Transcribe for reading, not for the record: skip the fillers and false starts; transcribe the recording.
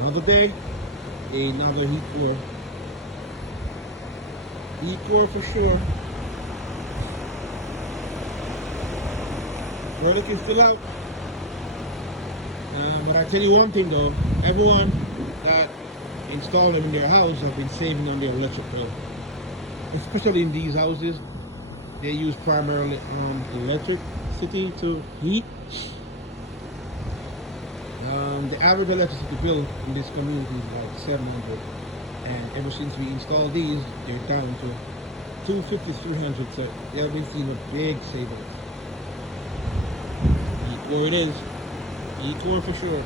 Another day, another heat core. Heat core for sure. Verdict is still out. But I tell you one thing though, everyone that installed them in their house have been saving on their electric bill. Especially in these houses, they use primarily electricity to heat. The average electricity bill in this community is like 700, and ever since we installed these, they're down to 250, 300. So they have been seeing a big savings. E4 it is. E4 for sure.